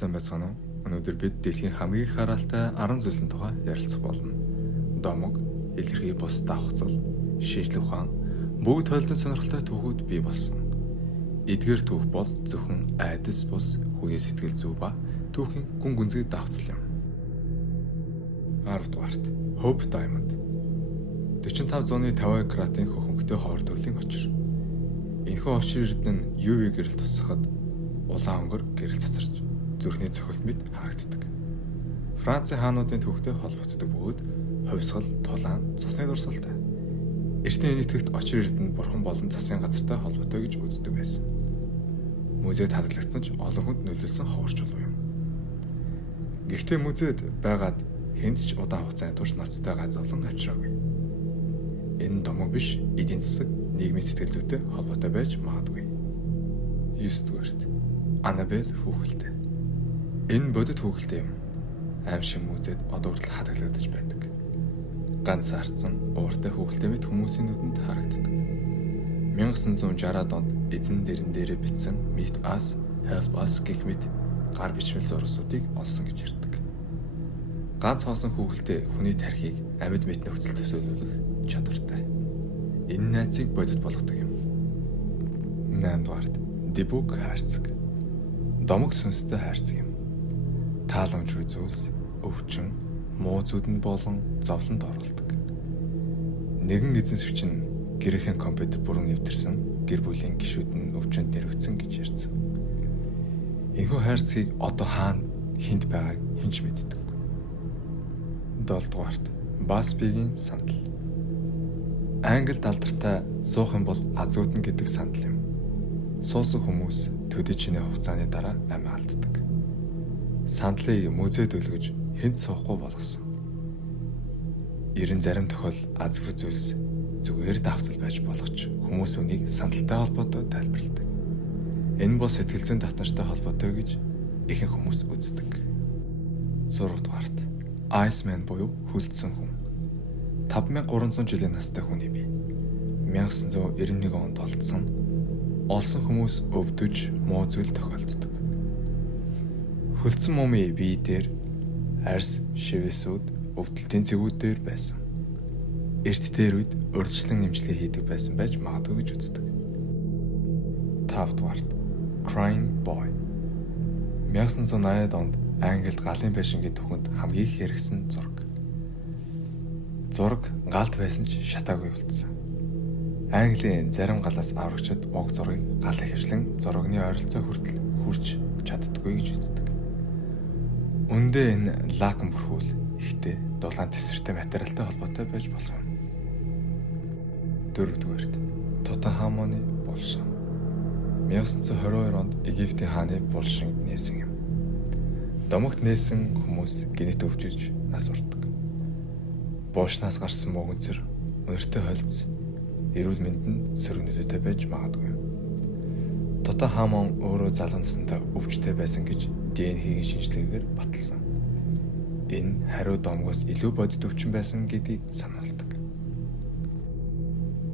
сайн байцгаана уу? Өнөөдөр бид дэлхийн хамгийн их харaalтай 10 зүйлсийн тухай ярилцах болно. Домог, илэрхий бус давхцал, шинжлэх ухаан, бүгд тойлдон сонирхолтой түүхүүд бий болсон. Эдгээр түүх бол зөвхөн айдас бус хүний сэтгэл зүй ба түүхийн гүн гүнзгий давхцал юм. 10 дугаарт Hope Diamond 4550 каратын хөхөнгөтэй ховор төрлийн очир. Энэхүү очир эрдэнэ UV гэрэл тусахад улаан өнгөр гэрэл цацарч зүрхний цохилт мэт харагддаг. Францын хаануудын түүхтэй холбогддог бөгөөд хувьсгал, тулаан, цусны дурсалтай. Эртний нийтгэгт очир эрдэнэ бурхан болон засгийн газартай холбоотой гэж үздэг байсан. Музейд хадгалагдсан ч олон хүнд нөлөөлсөн ховорч юм. Гэхдээ музейд байгаад хэнд ч удаан хугацааны турш ноцтой газуулан авчираагүй. Энэ домог биш, эдийн засаг, нийгмийн сэтгэл зүйтэй холбоотой байж магадгүй. 9 дугаарт Анабель хүүхэлтэй. Энэ бодит хүүхэлтэй юм. Аимшиг музейд одоо хүртэл хадгалагдаж байдаг. Ганц арцсан, ууртай хүүхэлтэй мэт хүмүүсийн нүдэнд харагддаг. 1960-аад онд эзэн дэрэн дээрээ бичсэн Meet Us, Help Us гэх мэт гар бичмэл зургуудыг олсон гэж ярьдаг. Ганц хоосон хүүхэлтэй хүний тархийг амьд мэт нөхцөл төсөөлөх чадвартай. Энэ найзыг бодит болгодог юм. 8 дугаарт The Book хайрцаг. Домог сүнстэй хайрцаг юм. Тааламжгүй зүйлс, өвчин, муу зүудэнд болон зовлонд оруулдаг. Нэгэн эзэн сүч нь гэрээхэн компьютер бүрэн эвдэрсэн гэр бүлийн гишүүд нь өвчнөд нэрвэгдсэн гэж ярьсан. Энэхүү хайрцгийг одоо хаана хинт байгааг хинч мэддэггүй. 7 дугаарт Басбигийн сандал. Англид алдартай суух юм бол азуутан гэдэг сандал юм. Суусан хүмүүс төдий чинээ хугацааны дараа амиа алддаг. Сандлыг музейд өлгөж хэнд суухгүй болгосон. Ерөн зарим тохиол азгүй зүйлс зүгээр давхцал байж болох ч хүмүүс үнийг сандалтай холбоотой тайлбарладаг. Энэ бол сэтгэл зүйн татамжтай холбоотой гэж ихэнх хүмүүс үздэг. 6 дугаарт Iceman буюу хүлцсэн хүн. 5300 жилийн настай хүний бие. 1991 онд олдсон. Олсон хүмүүс өвдөж муу зүйл тохиолддог. Хөлдсөн мумийн бие дээр арьс, шивэсүүд, өвдөлтийн цэгүүд дээр байсан. Эрт дээр үед урьдчилан эмчилгээ хийдэг байсан байж магадгүй гэж үздэг. 5 дугаарт Crying Boy. 1980-ад онд Англид галын байшингийн түүхэнд хамгийн их хэрэгсэн зураг. Зураг галт байсан ч шатаагүй үлдсэн. Английн зарим галаас аврагчид уг зургийг гал хэвшлэн зурагны ойролцоо хүртэл хүрч чаддаггүй гэж үздэг. Үндэ энэ лакн бүрхүүл ихтэй дулаан тэсвэртэй материалтай холбоотой байж болох юм. 4 дугаарт Тутанхамоны булшин. 1922 онд Египтийн хааны булшин нээсэн юм. Домогт нээсэн хүмүүс генет өвчөж нас урдаг. Булшнаас гарсан мөгөнцөр өнөртэй холц эрүүл мэнд нь сөргөнөдтэй байж магадгүй. Тутанхамон өөрөө залуу насндаа өвчтэй байсан гэж ДНХ-ийн шинжилгээгээр баталсан. Энэ хариу домгоос илүү бодит өвчин байсан гэдгийг сануулдаг.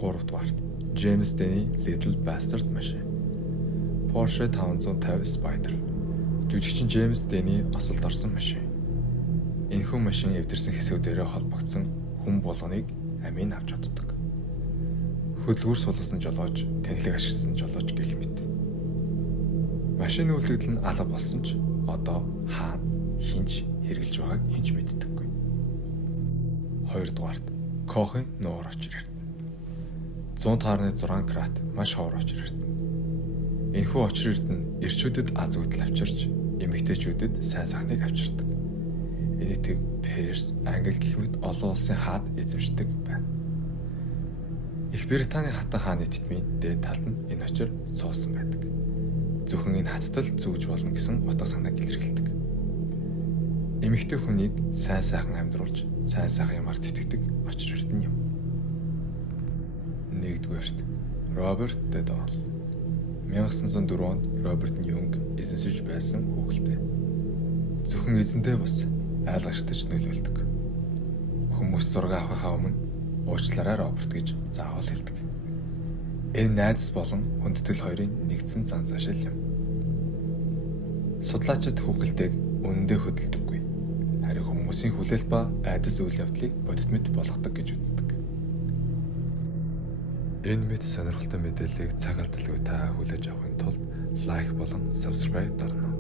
3 дугаарт James Denny Little Bastard машин. Porsche 550 Spider. Жүжигчин James Denny осолд орсон машин. Энэхүү машин эвдэрсэн хэсгүүдээрээ холбогдсон хүн болгоныг амийн авч чаддаг. Хөдөлгүүр сулсан жолооч, тэнхлэг ашигласан жолооч гэх мэт. Машины үлдэгдэл нь алга болсон ч одоо хаана хинч хэрглэж байгааг хинч мэддэггүй. 2 дугаарт Кохын нуур очир эрдэнэ. 105.6 карат маш ховор очир эрдэнэ. Энэхүү очир эрдэнэ эрчүүдэд аз үзэл авчирч, эмэгтэйчүүдэд сайн сайхныг авчирдаг. Энэтхэг Перс, Англи гэх мэт олон улсын хаад эзэмшдэг байна. Их Британий хатан хааны тэтмийн дээд талд нь энэ очир суусан байдаг. Зөвхөн энэ хаттал зүүж болно гэсэн утга санааг илэрхийлдэг. Эмэгтэй хүнийг сайн сайхан амьдруулж, сайн сайхан юмар тэтгэдэг очир эрдэнэ юм. 1-р Роберт Дедол. 1904 онд Роберт Юнг эзэмшиж байсан хүүхэлтэй. Зөвхөн эзэнтэй бус айлгачтай ч нөлөөлдөг. Хүмүүс зураг авахаа өмнө уучлаарай Роберт гэж заавал хэлдэг. Энэ найз болон хүндэтгэл хоёрын нэгдсэн зан зашил юм. судлаачид хүүхэлдэйг үнэндээ хөдөлдөггүй. Харин хүмүүсийн хүлээл ба айдас үйл явдлыг бодит мэд болгодог гэж үздэг. Энэ мэд сонирхолтой мэдээллийг цаг алдалгүй та хүлээж авахын тулд лайк болон subscribe дарна.